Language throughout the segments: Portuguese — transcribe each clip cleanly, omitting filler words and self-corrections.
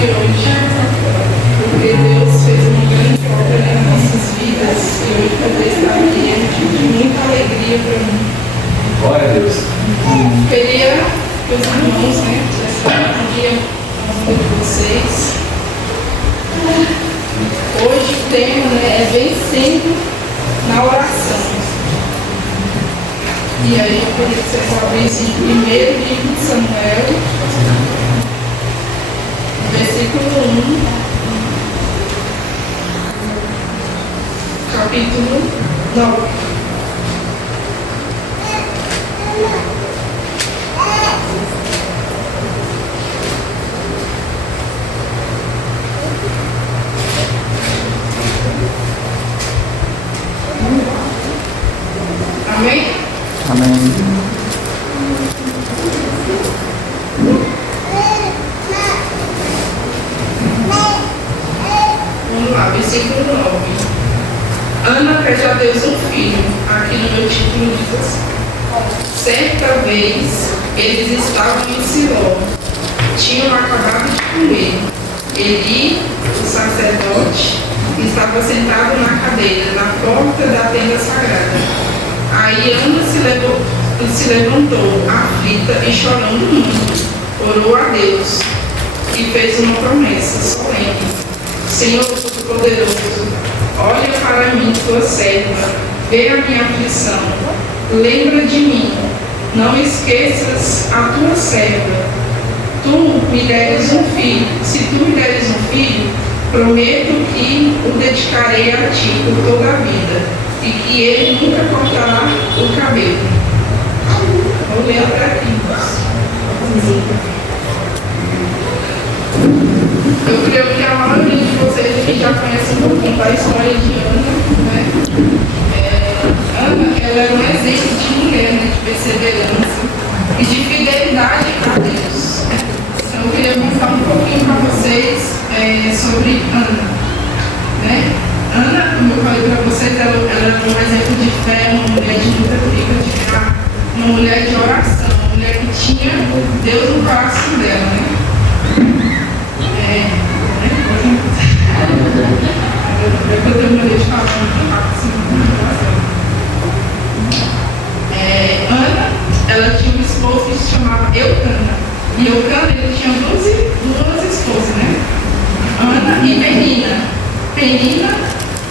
de hoje, porque Deus fez uma grande obra nas nossas vidas e hoje poder estar aqui é motivo de muita alegria para mim. Glória a Deus. Queria que os irmãos, pedir a ajuda de vocês. Hoje o tema é vencendo na oração. E aí eu queria que vocês abrissem em 1º livro de Samuel, versículo 1, capítulo 9. Amém? Amém. Vamos lá, versículo 9. Ana pede a Deus um filho. Aqui no meu título diz assim: certa vez eles estavam em Siló, tinham acabado de comer. Eli, o sacerdote, estava sentado na cadeira, na porta da tenda sagrada. Aí Ana se levantou, aflita e chorando muito, orou a Deus e fez uma promessa solene: Senhor Todo-Poderoso, olha para mim, tua serva, vê a minha aflição, lembra de mim, não esqueças a tua serva. Tu me deres um filho, se tu me deres um filho, prometo que o dedicarei a ti por toda a vida, e que ele nunca cortará o cabelo. Vou ler até aqui. Eu creio que a maioria de vocês aqui já conhece um pouquinho da história de Ana, né? Ana, ela era um exemplo de mulher, né? De perseverança e de fidelidade a Deus. Então eu queria mostrar um pouquinho para vocês sobre Ana, né? Ana, como eu falei para vocês, ela era um exemplo de fé, uma mulher de muita fidelidade, uma mulher de oração, uma mulher que tinha Deus no coração dela, né? Eu tenho maneira de falar muito rápido, Ana, ela tinha um esposo que se chamava Eucana. E Eucana, ele tinha duas esposas, né? Ana e Penina. Penina,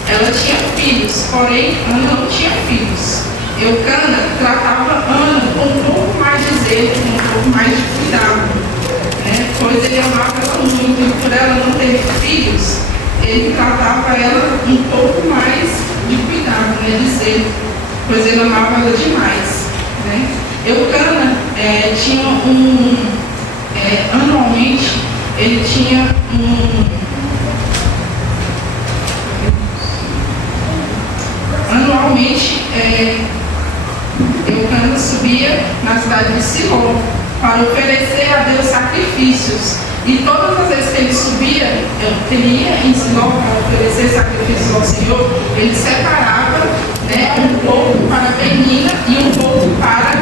ela tinha filhos, porém Ana não tinha filhos. Eucana tratava Ana com um pouco mais de zelo, com um pouco mais de cuidado, né? Pois ele amava ela muito e por ela não ter filhos, ele tratava ela um pouco mais de cuidado, né? De zelo, pois ele amava ela demais, né? Eucana tinha anualmente, ele tinha anualmente, Eucana subia na cidade de Siló para oferecer a Deus sacrifícios. E todas as vezes que ele subia, ele ia em Siló para oferecer sacrifícios ao Senhor, ele separava, né, um pouco para Penina e um pouco para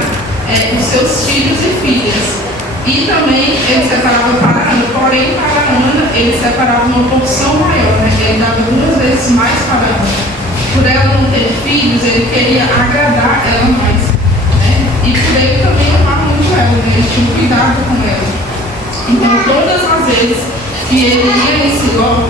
os seus filhos e filhas. E também ele separava para Ana, porém para Ana ele separava uma porção maior, né? Ele dava 2 vezes mais para Ana. Por ela não ter filhos, ele queria agradar ela mais, né? E por ele também amar muito ela, né? Ele tinha cuidado com ela. Então todas as vezes que ele ia em Siló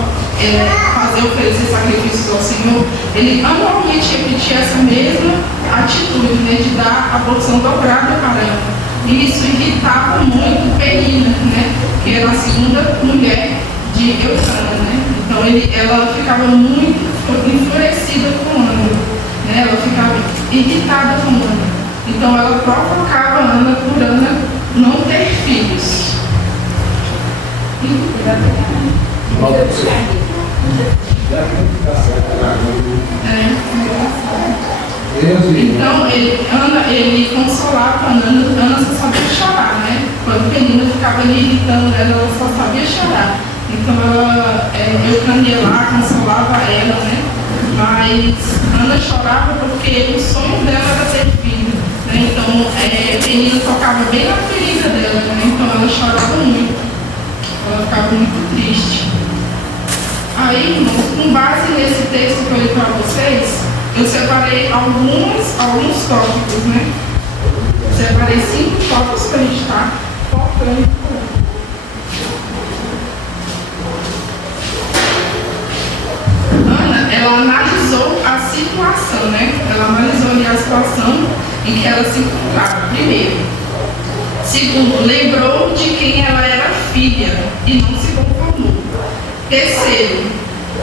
oferecer sacrifícios ao Senhor, ele anualmente repetia essa mesma atitude, né? De dar a porção dobrada para ela. E isso irritava muito Penina, né? Que era a segunda mulher de Eucana, né? Então ela ficava muito enfurecida com Ana, né? Ela ficava irritada com Ana. Então ela provocava Ana por Ana não ter filhos. Então ele consolava Ana só sabia chorar, né? Quando Penina ficava ali irritando ela só sabia chorar. Então Eucana ia lá, consolava ela, né? Mas Ana chorava porque o sonho dela era ter filho, né? Então Penina tocava bem na ferida dela, né? Então ela chorava muito. Ela ela ficava muito triste. Aí, irmãos, com base nesse texto que eu li para vocês, eu separei alguns tópicos, né? Separei 5 tópicos para a gente estar focando. Ana, ela analisou a situação, né? Ela analisou ali a situação em que ela se encontrava, primeiro. Segundo, lembrou de quem ela era filha e não se conformou. Terceiro,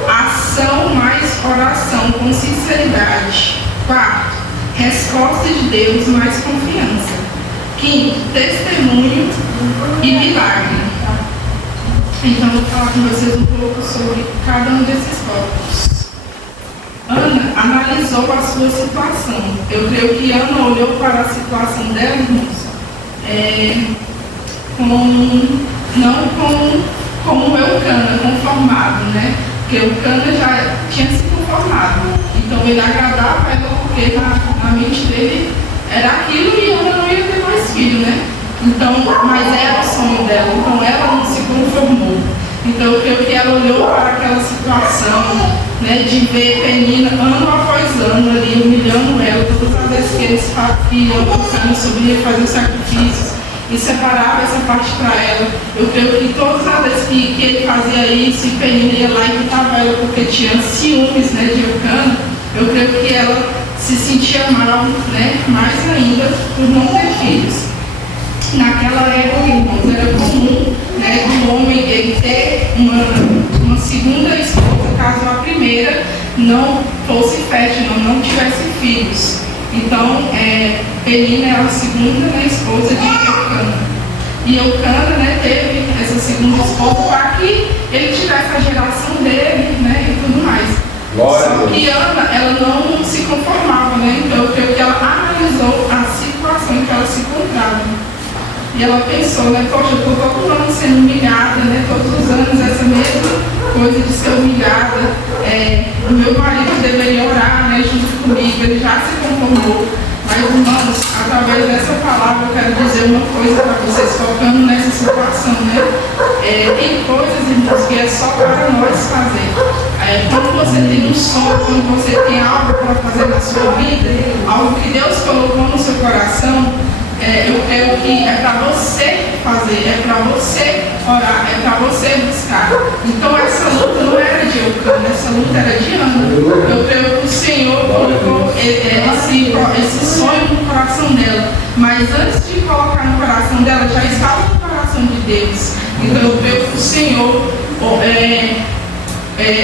ação mais oração com sinceridade. Quarto, resposta de Deus mais confiança. Quinto, testemunho e milagre. Então, eu vou falar com vocês um pouco sobre cada um desses tópicos. Ana analisou a sua situação. Eu creio que Ana olhou para a situação dela, irmãos, não como o Eucana, conformado, né? Porque o Eucana já tinha se conformado. Então ele agradava ela porque na mente dele era aquilo e Ana não ia ter mais filho, né? Então, mas era o sonho dela, então ela não se conformou. Então eu creio que ela olhou para aquela situação, né, de ver Penina ano após ano ali humilhando ela, todas as vezes que eles iam pensando sobre fazer os sacrifícios e separava essa parte para ela. Eu creio que todas as vezes que ele fazia isso e Penina ia lá e gritava ela porque tinha ciúmes, né, de Eucana, eu creio que ela se sentia mal, né, mais ainda por não ter filhos. Naquela época, irmãos, era comum, né, o homem ele ter uma segunda esposa, caso a primeira não fosse fértil, não tivesse filhos. Então, Penina era a segunda, né, esposa de Eucana. E Eucana, né, teve essa segunda esposa para que ele tivesse a geração dele, né, e tudo mais. Só que Ana, ela não se conformava, né? Então eu creio que ela analisou a situação em que ela se encontrava. E ela pensou, né, poxa, eu estou todo ano sendo humilhada, né, todos os anos essa mesma coisa de ser humilhada. O meu marido deveria orar, né, junto comigo, ele já se conformou. Mas, irmãos, através dessa palavra eu quero dizer uma coisa para vocês, focando nessa situação, né? Tem coisas, irmãos, que é só para nós fazer. Quando você tem um sonho, quando você tem algo para fazer na sua vida, algo que Deus colocou no seu coração, eu creio que é para você fazer, é para você orar, é para você buscar. Então essa luta não era de Eucana, essa luta era de Ana. Eu creio que o Senhor colocou esse sonho no coração dela, mas antes de colocar no coração dela, já estava no coração de Deus. Então eu creio que o Senhor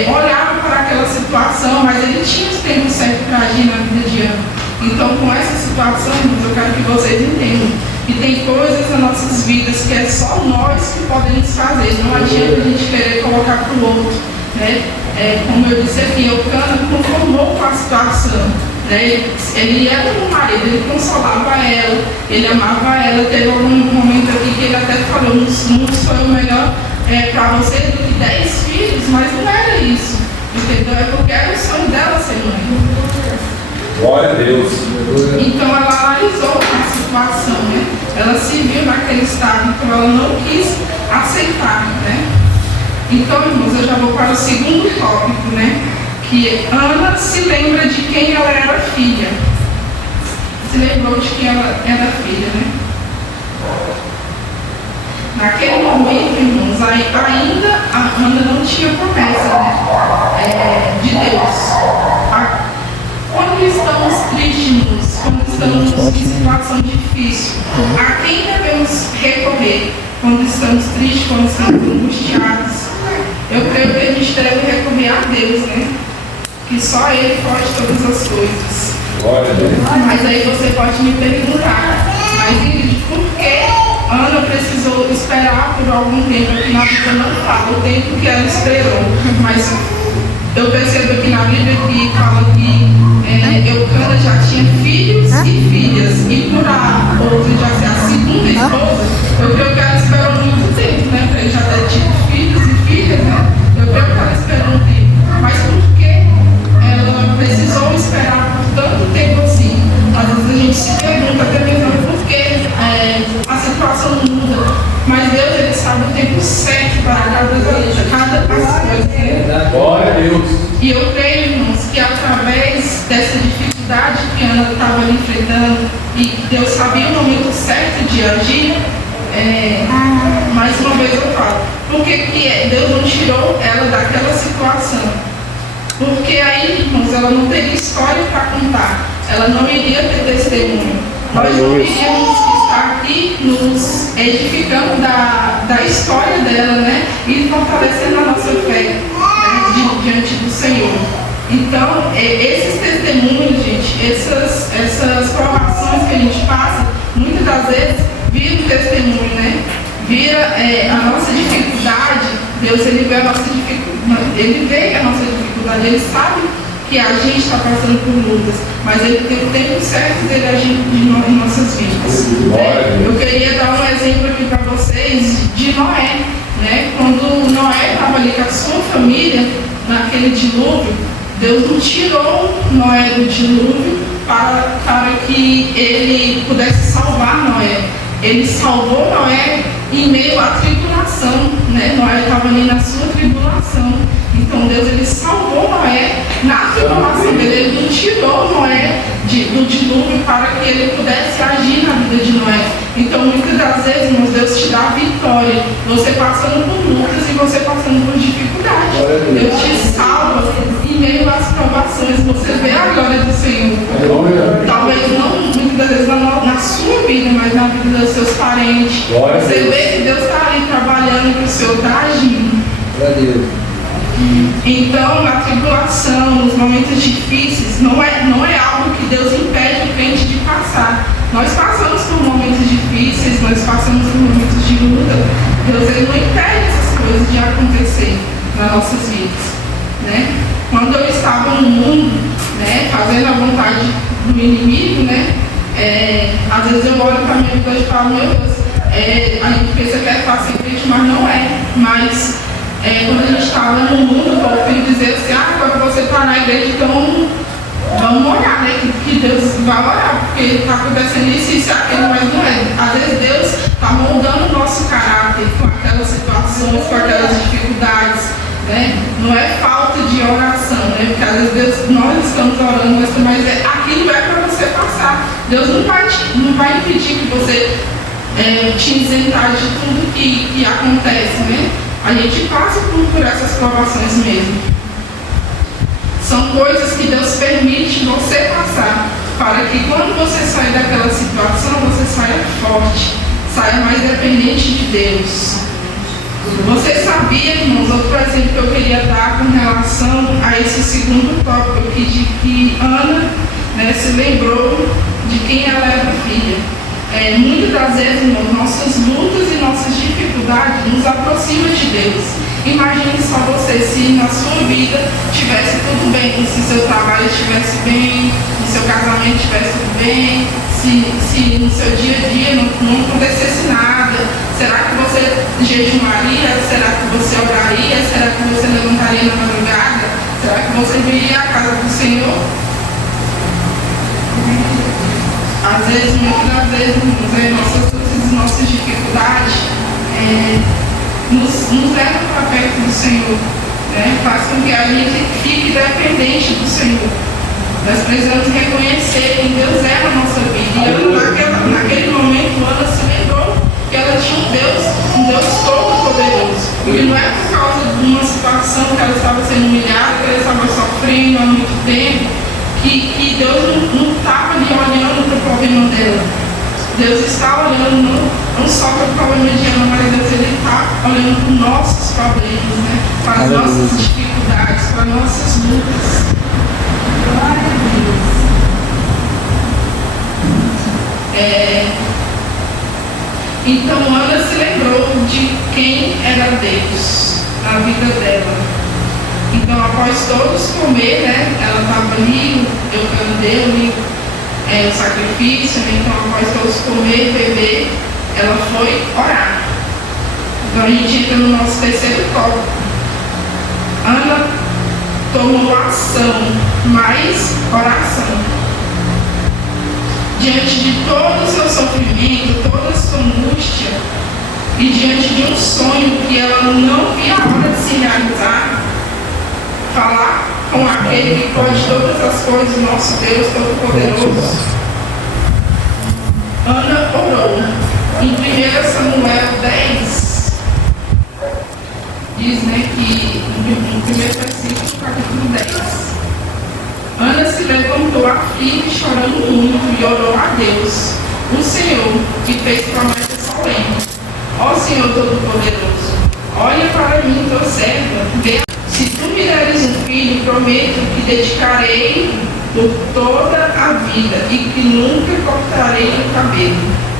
olhava para aquela situação, mas ele tinha o tempo certo para agir na vida de Ana. Então, com essa situação, eu quero que vocês entendam que tem coisas nas nossas vidas que é só nós que podemos fazer. Não adianta a gente querer colocar para o outro, né? Como eu disse aqui, Eucana conformou com a situação, né? Ele era um marido, ele consolava ela, ele amava ela. Teve algum momento aqui que ele até falou: não sou eu melhor para você do que 10 filhos, mas não era isso, entendeu? É porque era o sonho dela ser mãe. Glória a Deus. Então ela analisou a situação, né? Ela se viu naquele estado, então ela não quis aceitar, né? Então, irmãos, eu já vou para o segundo tópico, né? Que Ana se lembra de quem ela era filha. Se lembrou de quem ela era filha, né? Naquele momento, irmãos, ainda a Ana não tinha promessa, né? De Deus. Quando estamos tristes, quando estamos em situação difícil, a quem devemos recorrer? Quando estamos tristes, quando estamos angustiados? Eu creio que a gente deve recorrer a Deus, né? Que só Ele pode todas as coisas. Glória a Deus. Mas aí você pode me perguntar, mas Ingrid, por que Ana precisou esperar por algum tempo? Aqui na Bíblia não fala o tempo que ela esperou, mas eu percebo aqui na Bíblia que fala que Eucana já tinha filhos e filhas, e por a outra já ser a segunda esposa, eu creio que ela esperou muito tempo, né? Para ele já ter tido filhos e filhas, né? Eu creio que ela esperou um tempo. Mas por que ela precisou esperar por tanto tempo assim? Às vezes a gente se pergunta até mesmo por que a situação não muda, mas Deus ele sabe o tempo certo para Ana estava ali enfrentando e Deus sabia o momento certo de agir, mais uma vez eu falo, por que Deus não tirou ela daquela situação? Porque aí, irmãos, ela não teria história para contar, ela não iria ter testemunho. Nós não iríamos estar aqui nos edificando da história dela, né? E fortalecendo a nossa fé, né? Diante do Senhor. Então, esses testemunhos, gente, essas provações que a gente passa, muitas das vezes vira um testemunho, né? Vira a nossa dificuldade. Deus, ele vê a nossa dificuldade, ele sabe que a gente está passando por lutas, mas ele tem o tempo certo dele agir em nossas vidas. Eu queria dar um exemplo aqui para vocês de Noé, né? Quando Noé estava ali com a sua família, naquele dilúvio, Deus não tirou Noé do dilúvio para que ele pudesse salvar Noé. Ele salvou Noé em meio à tribulação, né? Noé estava ali na sua tribulação. Então Deus, ele salvou Noé na tribulação dele. Ele não tirou Noé do dilúvio para que ele pudesse agir na vida de Noé. Então muitas das vezes, irmãos, Deus te dá a vitória, você passando por lutas e você passando por dificuldades. Deus te salva em meio às provações. Você vê a glória do Senhor. Talvez não muitas das vezes na sua vida, mas na vida dos seus parentes. Você vê que Deus está ali trabalhando, que o Senhor está agindo. Então, na tribulação, nos momentos difíceis, não é algo que Deus impede o crente de passar. Nós passamos por momentos difíceis, nós passamos por momentos de luta. Deus, ele não impede essas coisas de acontecer nas nossas vidas, né? Quando eu estava no mundo, né, fazendo a vontade do inimigo, né, às vezes eu olho para a minha vida e falo, meu Deus, a gente pensa que é fácil, mas não é. Mas quando a gente estava no mundo, o filho dizer assim, agora você está na igreja, então vamos orar, né? Que Deus vai orar, porque está acontecendo isso e aquilo, mas não é. Às vezes Deus está moldando o nosso caráter com aquelas situações, com aquelas dificuldades, né? Não é falta de oração, né? Porque às vezes nós estamos orando, mas aquilo é para você passar. Deus não vai impedir que você te isentar de tudo que acontece, né? A gente passa por essas provações mesmo. São coisas que Deus permite você passar, para que quando você sair daquela situação, você saia forte, saia mais dependente de Deus. Você sabia, irmãos, outro exemplo que eu queria dar com relação a esse segundo tópico aqui, de que Ana, né, se lembrou de quem ela era filha. Muitas das vezes, irmãos, nossas lutas e nossas dificuldades nos aproximam de Deus. Imagine só você, se na sua vida tivesse tudo bem, se seu trabalho estivesse bem, se seu casamento estivesse tudo bem, se no seu dia a dia não acontecesse nada. Será que você jejuaria? Será que você oraria? Será que você levantaria na madrugada? Será que você viria à casa do Senhor? Às vezes, muitas das vezes, nossas dificuldades nos levam para perto do Senhor, né? Faz com que a gente fique dependente do Senhor. Nós precisamos reconhecer que Deus é a nossa vida. E naquele momento, Ana se lembrou que ela tinha um Deus todo-poderoso. E não é por causa de uma situação que ela estava sendo humilhada, que ela estava sofrendo há muito tempo, que Deus não estava ali olhando para o problema dela. Deus está olhando não só para o problema de Ana, mas Deus está olhando para os nossos problemas, né? Para as nossas dificuldades, para as nossas lutas. Glória a Deus. Então Ana se lembrou de quem era Deus na vida dela. Então, após todos comer, né, ela estava ali, eu candei o sacrifício, né, então após todos comer e beber, ela foi orar. Então a gente entra no nosso terceiro tópico. Ana tomou ação, mais oração. Diante de todo o seu sofrimento, toda a sua angústia, e diante de um sonho que ela não via a hora de se realizar, falar com aquele que pode todas as coisas, nosso Deus Todo-Poderoso. Ana orou. Em 1 Samuel 10, diz, que no primeiro versículo, capítulo 10, Ana se levantou aflita e chorando muito e orou a Deus, o Senhor, que fez promessa solene. Ó Senhor Todo-Poderoso, olha para mim, tua serva, vê. Se tu me deres um filho, prometo que dedicarei por toda a vida e que nunca cortarei o cabelo.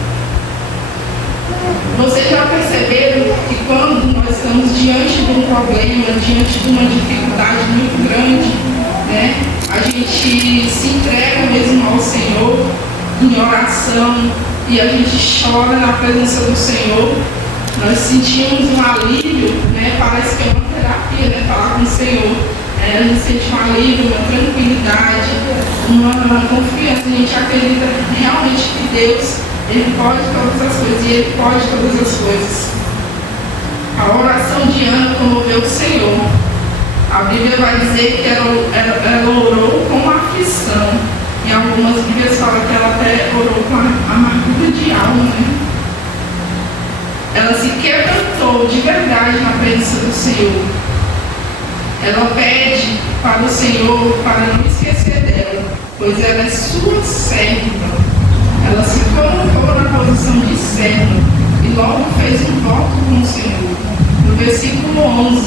Vocês já perceberam que quando nós estamos diante de um problema, diante de uma dificuldade muito grande, a gente se entrega mesmo ao Senhor em oração e a gente chora na presença do Senhor. Nós sentimos um alívio, parece que é uma terapia, falar com o Senhor. A gente sente um alívio, uma tranquilidade, uma confiança. A gente acredita realmente que Deus, Ele pode todas as coisas e Ele pode todas as coisas. A oração de Ana comoveu o Senhor. A Bíblia vai dizer que ela orou com aflição. Em algumas Bíblias fala que ela até orou com amargura de alma, Ela se quebrantou de verdade na presença do Senhor. Ela pede para o Senhor para não esquecer dela, pois ela é sua serva. Ela se colocou na posição de serva e logo fez um voto com o Senhor. No versículo 11,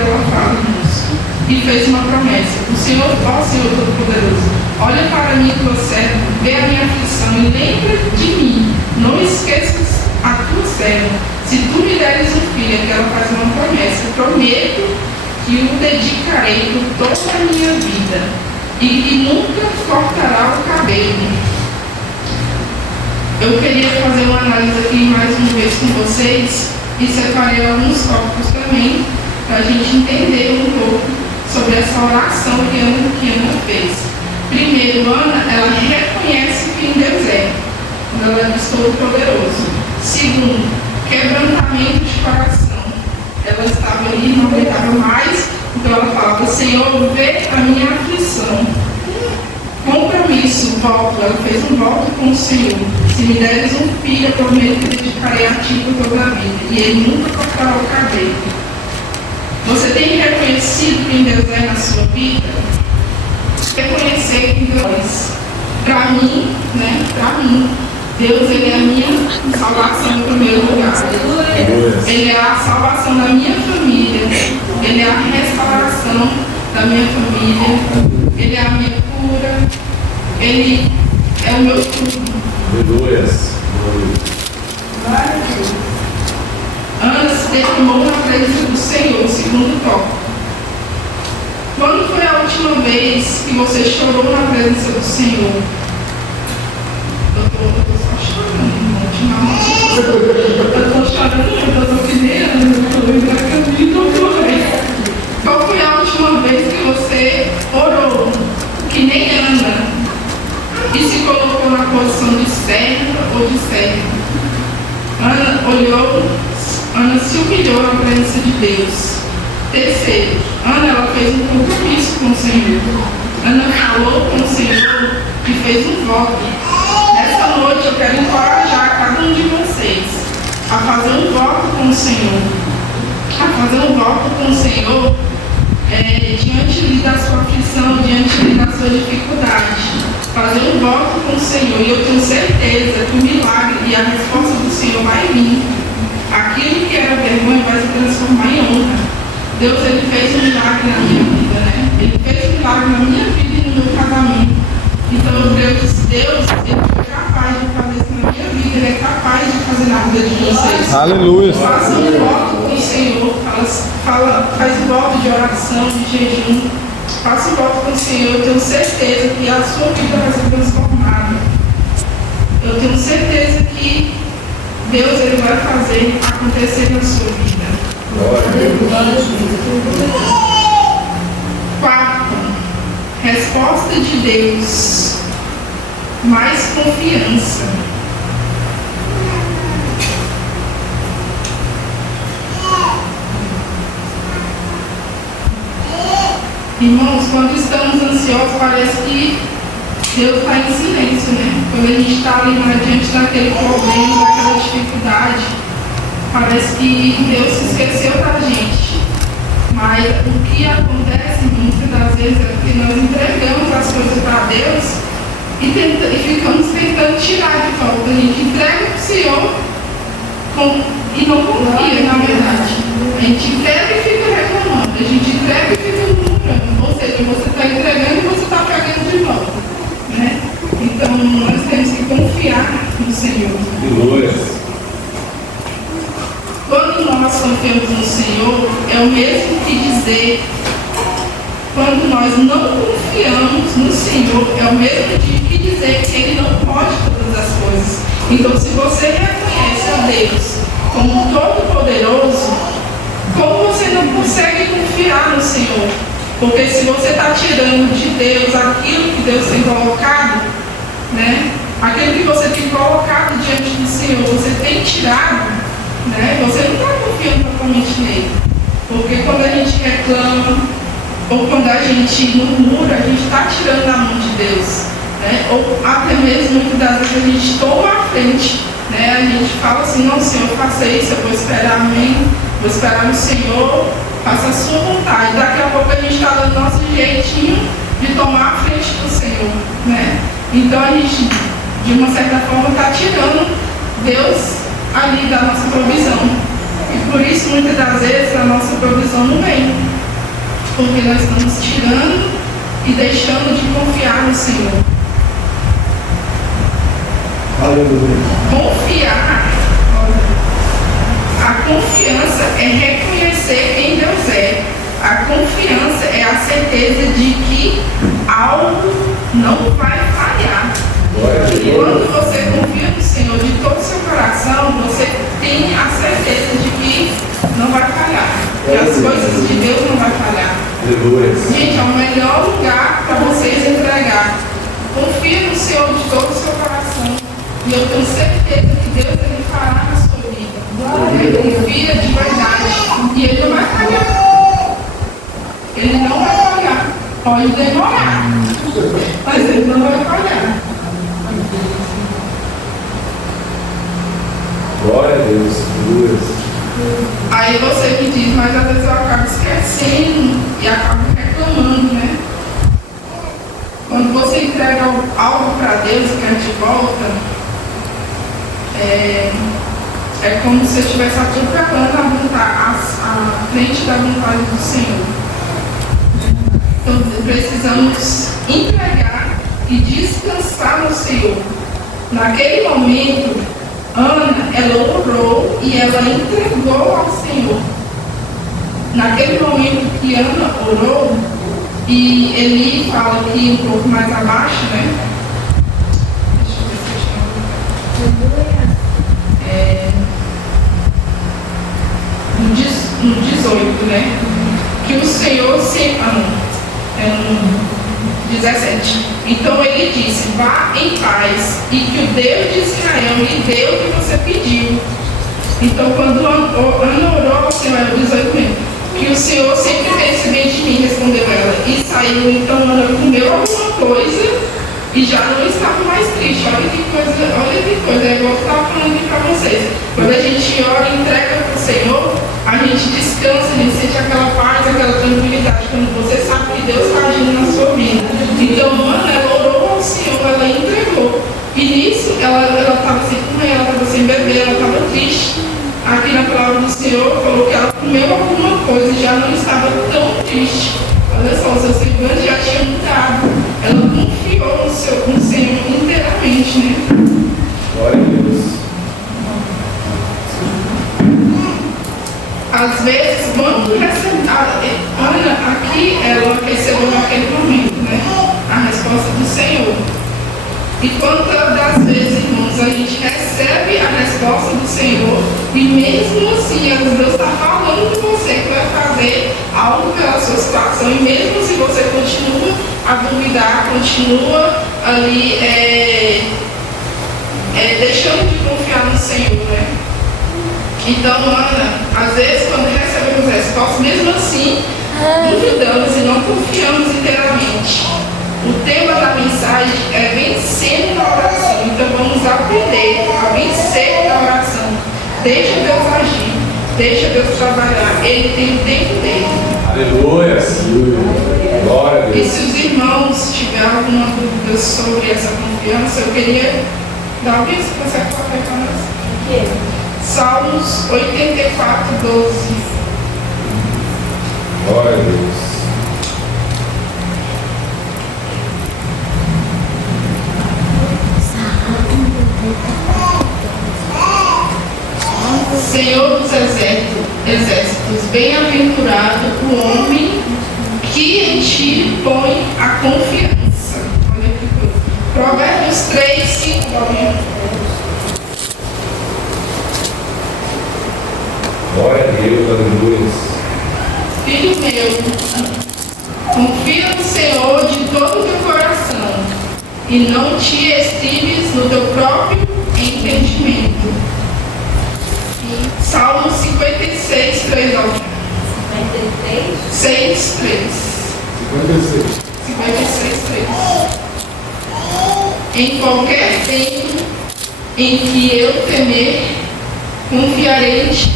ela fala isso. E fez uma promessa. O Senhor, ó Senhor Todo-Poderoso, olha para mim, tua serva, vê a minha aflição e lembra de mim. Não esqueças a tua serva. Se tu me deres um filho, que ela faz uma promessa, prometo que o dedicarei por toda a minha vida e que nunca cortará o cabelo. Eu queria fazer uma análise aqui mais uma vez com vocês e separei alguns tópicos também para a gente entender um pouco sobre essa oração que Ana fez. Primeiro, Ana, ela reconhece quem Deus é, quando ela diz Todo-Poderoso. Segundo, quebrantamento de coração. Ela estava ali, não aguentava mais, então ela falava: Senhor, vê a minha aflição. Compromisso, voto. Ela fez um voto com o Senhor. Se me deres um filho, eu prometo que dedicarei a ti por toda a vida, e ele nunca cortará o cabelo. Você tem reconhecido quem Deus é na sua vida? Reconhecer quem Deus é. Para mim, Deus, Ele é a minha salvação em primeiro lugar. Ele é a salvação da minha família. Ele é a restauração da minha família. Ele é a minha cura. Ele é o meu tudo. Ana se derramou na presença do Senhor, segundo tópico. Quando foi a última vez que você chorou na presença do Senhor? Eu estou só chorando, ultimamente. Eu estou chorando, eu estou criando, eu estou lembrando de novo. Qual foi a última vez que você orou, que nem Ana, e se colocou na posição de serva ou de serva? Ana se humilhou na presença de Deus. Terceiro, Ana, ela fez um compromisso com o Senhor. Ana falou com o Senhor e fez um voto. Nessa noite eu quero encorajar cada um de vocês a fazer um voto com o Senhor. A fazer um voto com o Senhor diante da sua aflição, diante da sua dificuldade. Fazer um voto com o Senhor. E eu tenho certeza que o milagre e a resposta do Senhor vai vir. Aquilo que era vergonha vai se transformar em honra. Deus, Ele fez um milagre na minha vida, Ele fez um milagre na minha vida e no meu casamento. Então eu creio que Deus, Ele foi capaz de fazer isso na minha vida, Ele é capaz de fazer na vida de vocês. Aleluia. Faça um voto com o Senhor, faz um voto de oração, de jejum. Faça um voto com o Senhor, eu tenho certeza que a sua vida vai ser transformada. Eu tenho certeza que Deus, Ele vai fazer acontecer na sua vida. Quarto, resposta de Deus, mais confiança. Irmãos, quando estamos ansiosos, parece que Deus está em silêncio, né? Quando a gente está ali diante daquele problema, daquela dificuldade, parece que Deus se esqueceu da gente. Mas o que acontece muitas das vezes é que nós entregamos as coisas para Deus e ficamos tentando tirar de volta. A gente entrega para o Senhor e não confia, na verdade. A gente entrega e fica reclamando, a gente entrega e fica murmurando. Ou seja, você está entregando e você está pegando de volta, né? Então nós temos que confiar no Senhor. Glórias. Quando nós confiamos no Senhor, é o mesmo que dizer, quando nós não confiamos no Senhor, é o mesmo que dizer que Ele não pode todas as coisas. Então, se você reconhece a Deus como Todo-Poderoso, como você não consegue confiar no Senhor? Porque se você está tirando de Deus aquilo que Deus tem colocado, né? Aquilo que você tem colocado diante do Senhor, você tem tirado, né? Você não está confiando totalmente nele. Porque quando a gente reclama, ou quando a gente murmura, a gente está tirando da mão de Deus, né? Ou até mesmo muitas das vezes a gente toma a frente, né? A gente fala assim, não, Senhor, faça isso, eu vou esperar, amém, vou esperar no Senhor, faça a sua vontade. Daqui a pouco a gente está dando nosso jeitinho de tomar a frente do Senhor, né? Então a gente, de uma certa forma, está tirando Deus ali da nossa provisão. E por isso, muitas das vezes, a nossa provisão não vem. Porque nós estamos tirando e deixando de confiar no Senhor. Confiar, a confiança é reconhecer quem Deus é. A confiança é a certeza de que algo não vai falhar. E quando você confia no Senhor de todo o seu coração, você tem a certeza de que não vai falhar. Que as coisas de Deus não vai falhar. Gente, é o melhor lugar para vocês entregar. Confia no Senhor de todo o seu coração. E eu tenho certeza que Deus ele fará na sua vida. Confia de verdade. E Ele não vai falhar. Ele não vai falhar. Pode demorar, mas Ele não vai falhar. Glória a Deus. Aí você me diz, mas às vezes eu acabo esquecendo e acabo reclamando, né? Quando você entrega algo para Deus e quer de volta, é como se você estivesse atropelando a frente da vontade do Senhor. Então precisamos entregar e descansar no Senhor. Naquele momento, Ana, ela orou e ela entregou ao Senhor. Naquele momento que Ana orou, e Eli fala aqui um pouco mais abaixo, né? Deixa eu ver se eu no 18, né? Que o Senhor se... no 17. Então ele disse, vá em paz, e que o Deus de Israel lhe dê o que você pediu. Então quando Ana orou ao Senhor, 18 mesmo, que o Senhor sempre pensa bem de mim, respondeu ela. E saiu, então Ana comeu alguma coisa e já não estava mais triste. Olha que coisa, é igual que eu estava falando aqui para vocês. Quando a gente ora e entrega para o Senhor, a gente descansa, a gente sente aquela paz, aquela tranquilidade, quando você sabe que Deus está agindo na sua vida. Então Ana, ela orou ao Senhor, ela entregou. E nisso, ela estava sem comer, ela estava sem beber, ela estava triste. Aqui na palavra do Senhor falou que ela comeu alguma coisa e já não estava tão triste. Olha só, o seu semblante já tinha mudado. Ela confiou no Senhor inteiramente, né? Glória a Deus. Às vezes, quando Ana aqui, ela recebeu naquele momento, né? A resposta do Senhor. E quantas das vezes, irmãos, a gente recebe a resposta do Senhor e mesmo assim, Deus está falando com você que vai fazer algo pela sua situação e mesmo se você continua a duvidar, continua ali deixando de confiar no Senhor, né? Então, Ana, às vezes quando recebemos respostas, mesmo assim, duvidamos e não confiamos inteiramente. O tema da mensagem é vencendo na oração. Então vamos aprender a vencer na oração. Deixa Deus agir, deixa Deus trabalhar. Ele tem o tempo dele. Aleluia. Glória a E Deus. se os irmãos tiverem alguma dúvida sobre essa confiança, eu queria dar uma vez, você consegue colocar para nós? Salmos 84, 12. Glória a Deus. Senhor dos exércitos, bem-aventurado o homem que em ti põe a confiança. Olha que coisa. Provérbios 3, 5. Glória a Deus, aleluia. Filho meu, confia no Senhor de todo o teu coração e não te estribes no teu próprio entendimento. Salmo 56, 3 ao 6, 3. 56, 3. Em qualquer tempo em que eu temer, confiarei em ti.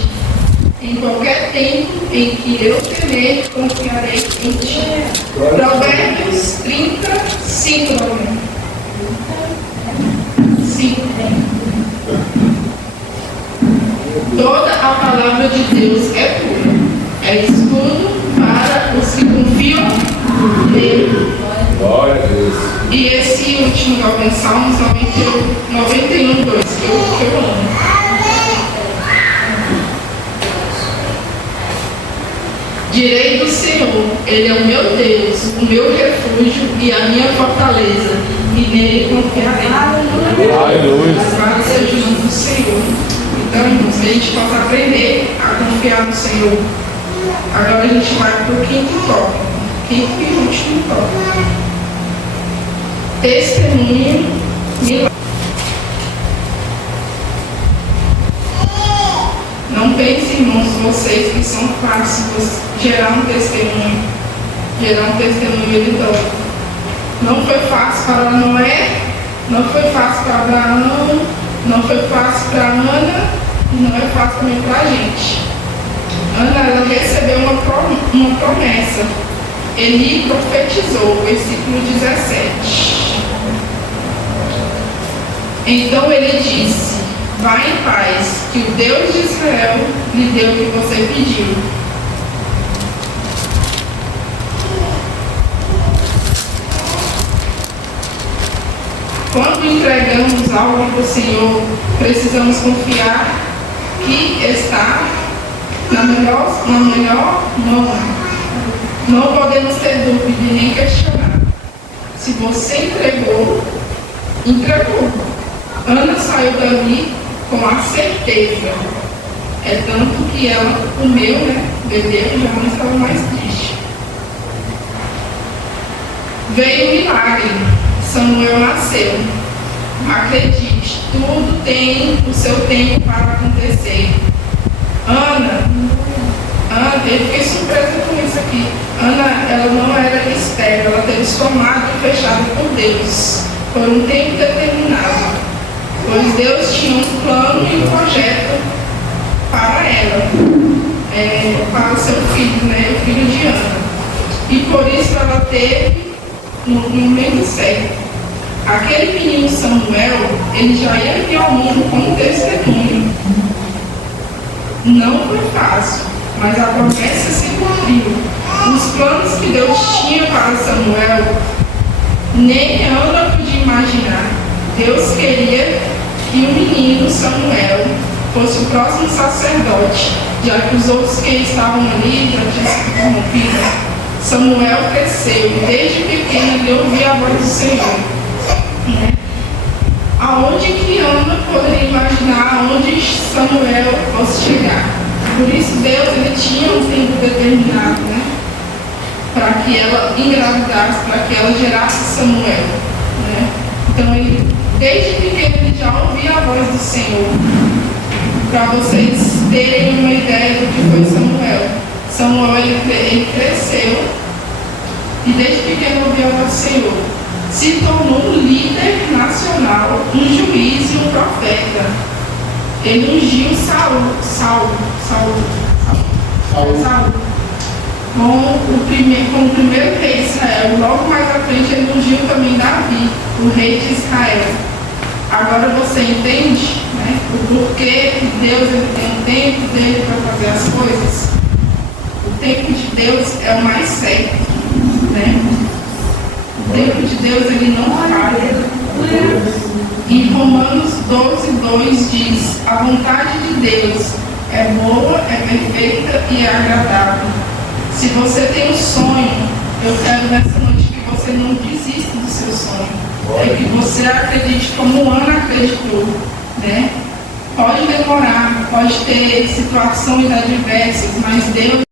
Em qualquer tempo em que eu temer, confiarei em ti. Provérbios 30, 5. 5. Toda a palavra de Deus é pura. É escudo para os que confiam nele. Glória a Deus. E esse último Galvin Salmos 91, 2, que eu amo. Direi do Senhor, Ele é o meu Deus, o meu refúgio e a minha fortaleza, e nele confiarei. Aleluia. Louvado seja o nome do Senhor. Então, irmãos, que a gente possa aprender a confiar no Senhor. Agora a gente vai para o quinto tópico. Quinto e último tópico. Testemunho milagre. Não pense, irmãos, vocês que são fáceis gerar um testemunho verídico. Não foi fácil para Noé, não foi fácil para Abraão, não foi fácil para Ana, e não é fácil também para a gente. Ana, ela recebeu uma promessa. Eli profetizou, versículo 17. Então ele disse: vá em paz, que o Deus de Israel lhe deu o que você pediu. Quando entregamos algo para o Senhor, precisamos confiar que está na melhor mão. Não podemos ter dúvida e nem questionar. Se você entregou. Ana saiu dali com a certeza. É tanto que ela comeu, bebeu e já não estava mais triste. Veio o milagre. Samuel nasceu. Acredite, tudo tem o seu tempo para acontecer. Ana, eu fiquei surpresa com isso aqui. Ana, ela não era estéril, ela teve o estômago fechado por Deus por um tempo determinado, pois Deus tinha um plano e um projeto para ela, para o seu filho, o filho de Ana. E por isso ela teve no momento certo. Aquele menino Samuel, ele já ia vir ao mundo como testemunho. Não foi fácil, mas a promessa se cumpriu. Os planos que Deus tinha para Samuel, nem Ana podia imaginar. Deus queria que o menino Samuel fosse o próximo sacerdote, já que os outros que estavam ali já tinham sido corrompidos. Samuel cresceu e desde pequeno ele ouvia a voz do Senhor. Aonde que Ana poderia imaginar aonde Samuel fosse chegar? Por isso Deus ele tinha um tempo determinado, para que ela engravidasse, para que ela gerasse Samuel, Então ele, desde pequeno ele já ouvia a voz do Senhor. Para vocês terem uma ideia do que foi Samuel. Samuel ele cresceu e desde pequeno ouvia a voz do Senhor. Se tornou um líder nacional, um juiz e um profeta. Ele ungiu Saul. Como o primeiro rei de Israel. Logo mais à frente ele ungiu também Davi, o rei de Israel. Agora você entende, né, o porquê que Deus ele tem um tempo dele para fazer as coisas? O tempo de Deus é o mais certo, né? O tempo de Deus ele não falha. Em Romanos 12:2 diz: a vontade de Deus é boa, é perfeita e é agradável. Se você tem um sonho, eu quero nessa noite que você não desista do seu sonho. É que você acredite como Ana acreditou, né? Pode demorar, pode ter situações adversas, mas Deus